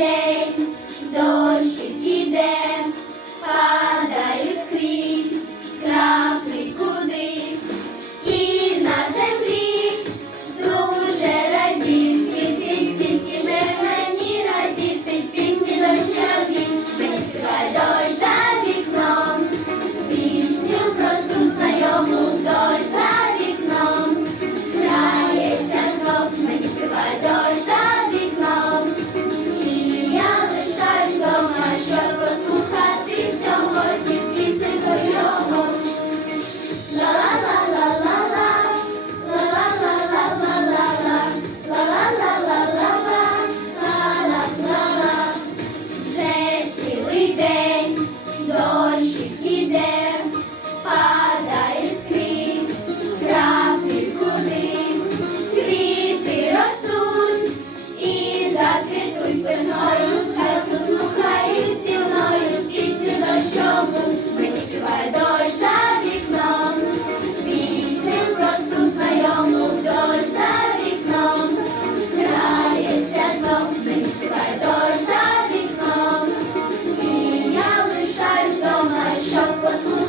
day. Jesus.